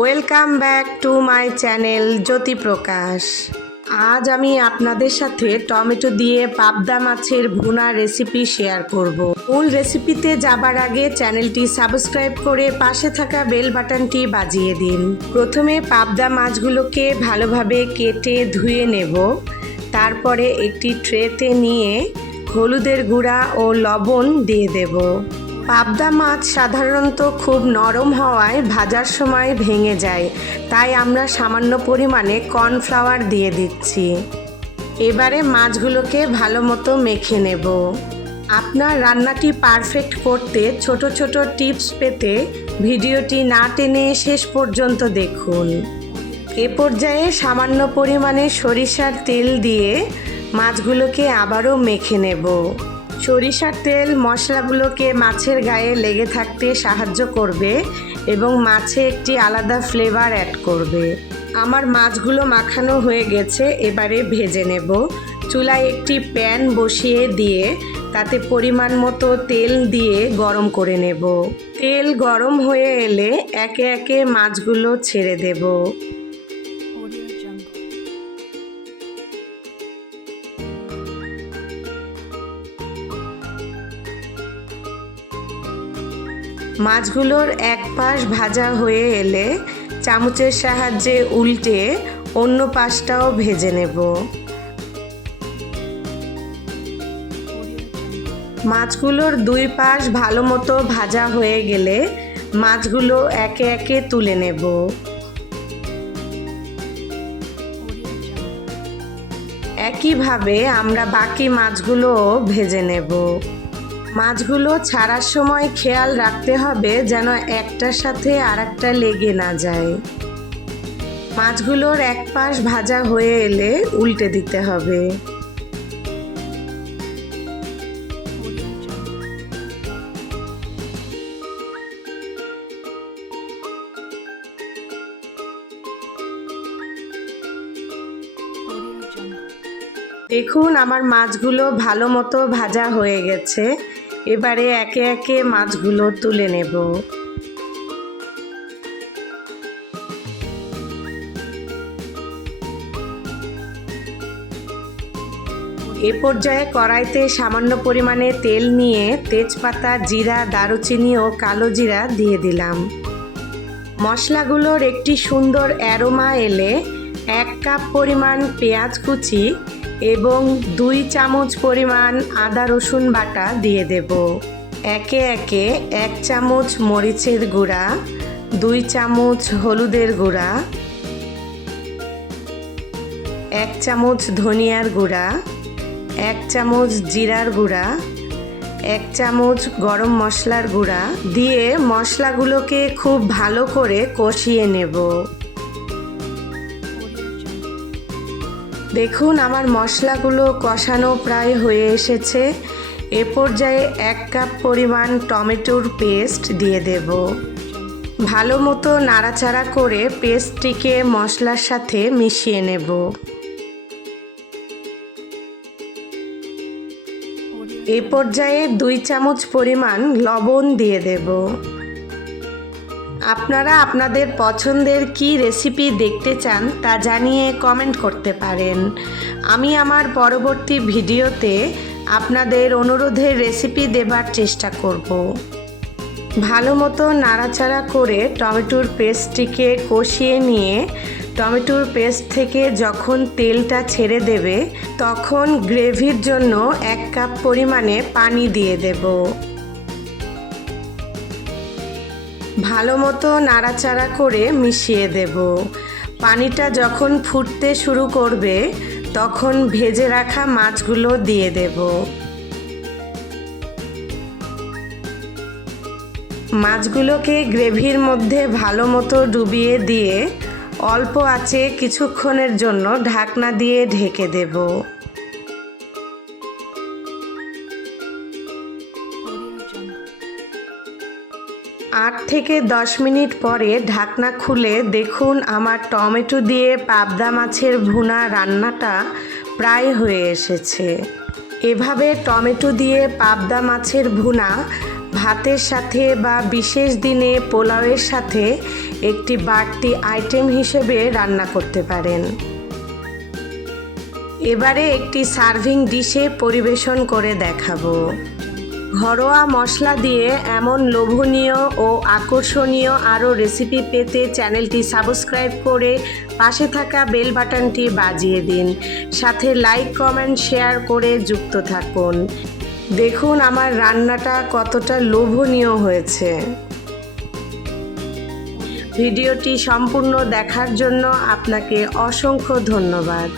Welcome back to my channel Jyoti Prakash. আজ আমি আপনাদের সাথে টমেটো দিয়ে পাবদা মাছের ভুনা রেসিপি শেয়ার করব। মূল রেসিপিতে যাবার আগে চ্যানেলটি সাবস্ক্রাইব করে পাশে থাকা বেল বাটনটি বাজিয়ে দিন। প্রথমে পাবদা মাছগুলোকে ভালোভাবে কেটে ধুয়ে নেব। তারপরে একটি ট্রেতে নিয়ে হলুদের গুঁড়া ও লবণ দিয়ে দেব। পাবদা মাছ সাধারণত খুব নরম হওয়ায় ভাজার সময় ভেঙে যায়, তাই আমরা সামান্য পরিমাণে কর্নফ্লাওয়ার দিয়ে দিচ্ছি। এবারে মাছগুলোকে ভালো মতো মেখে নেব। আপনার রান্নাটি পারফেক্ট করতে ছোট ছোট টিপস পেতে ভিডিওটি না টেনে শেষ পর্যন্ত দেখুন। এ পর্যায়ে সামান্য পরিমাণে সরিষার তেল দিয়ে মাছগুলোকে আবারও মেখে নেব। সরিষার তেল মশলাগুলোকে মাছের গায়ে লেগে থাকতে সাহায্য করবে এবং মাছে একটি আলাদা ফ্লেভার অ্যাড করবে। আমার মাছগুলো মাখানো হয়ে গেছে, এবারে ভেজে নেব। চুলায় একটি প্যান বসিয়ে দিয়ে তাতে পরিমাণ মতো তেল দিয়ে গরম করে নেব। তেল গরম হয়ে এলে একে একে মাছগুলো ছেড়ে দেব। মাছগুলোর এক পাশ ভাজা হয়ে এলে চামচের সাহায্যে উল্টে অন্য পাশটাও ভেজে নেব। মাছগুলোর দুই পাশ ভালো মতো ভাজা হয়ে গেলে মাছগুলো একে একে তুলে নেব। একইভাবে আমরা বাকি মাছগুলোও ভেজে নেব। মাছগুলো ছাড়ার সময় খেয়াল রাখতে হবে যেন একটার সাথে আরেকটা লেগে না যায়। মাছগুলোর এক পাশ ভাজা হয়ে এলে উল্টে দিতে হবে। দেখুন আমার মাছগুলো ভালো মতো ভাজা হয়ে গেছে। এবারে একে একে মাছগুলো তুলে নেব। এ পর্যায়ে কড়াইতে সামান্য পরিমাণে তেল নিয়ে তেজপাতা, জিরা, দারুচিনি ও কালো জিরা দিয়ে দিলাম। মশলাগুলোর একটি সুন্দর অ্যারোমা এলে 1 কাপ পরিমাণ পেঁয়াজ কুচি এবং 2 চামচ পরিমাণ আদা রসুন বাটা দিয়ে দেব। একে একে 1 চামচ মরিচের গুঁড়া, 2 চামচ হলুদের গুঁড়া, 1 চামচ ধনিয়ার গুঁড়া, 1 চামচ জিরার গুঁড়া, 1 চামচ গরম মশলার গুঁড়া দিয়ে মশলাগুলোকে খুব ভালো করে কষিয়ে নেব। দেখুন আমার মশলাগুলো কষানো প্রায় হয়ে এসেছে। এ পর্যায়ে 1 কাপ পরিমাণ টমেটোর পেস্ট দিয়ে দেব। ভালো মতো নাড়াচাড়া করে পেস্টটিকে মশলার সাথে মিশিয়ে নেব। এ পর্যায়ে 2 চামচ পরিমাণ লবণ দিয়ে দেব। আপনারা আপনাদের পছন্দের কি রেসিপি দেখতে চান তা জানিয়ে কমেন্ট করতে পারেন। আমি আমার পরবর্তী ভিডিওতে আপনাদের অনুরোধের রেসিপি দেবার চেষ্টা করব। ভালো মতো নাড়াচাড়া করে টমেটোর পেস্টটিকে কষিয়ে নিয়ে টমেটোর পেস্ট থেকে যখন তেলটা ছেড়ে দেবে তখন গ্রেভির জন্য 1 কাপ পরিমাণে পানি দিয়ে দেব। ভালো মতো নাড়াচাড়া করে মিশিয়ে দেব। পানিটা যখন ফুটতে শুরু করবে তখন ভেজে রাখা মাছগুলো দিয়ে দেব। মাছগুলোকে গ্রেভির মধ্যে ভালো মতো ডুবিয়ে দিয়ে অল্প আঁচে কিছুক্ষণের জন্য ঢাকনা দিয়ে ঢেকে দেব। 8 থেকে 10 মিনিট পরে ঢাকনা খুলে দেখুন আমার টমেটো দিয়ে পাবদা মাছের ভুনা রান্নাটা প্রায় হয়ে এসেছে। এভাবে টমেটো দিয়ে পাবদা মাছের ভুনা ভাতের সাথে বা বিশেষ দিনে পোলাওয়ের সাথে একটি বাড়তি আইটেম হিসেবে রান্না করতে পারেন। এবারে একটি সার্ভিং ডিশে পরিবেশন করে দেখাবো। ঘরোয়া মশলা দিয়ে এমন লোভনীয় ও আকর্ষণীয় আরও রেসিপি পেতে চ্যানেলটি সাবস্ক্রাইব করে পাশে থাকা বেল বাটনটি বাজিয়ে দিন। সাথে লাইক, কমেন্ট, শেয়ার করে যুক্ত থাকুন। দেখুন আমার রান্নাটা কতটা লোভনীয় হয়েছে। ভিডিওটি সম্পূর্ণ দেখার জন্য আপনাকে অসংখ্য ধন্যবাদ।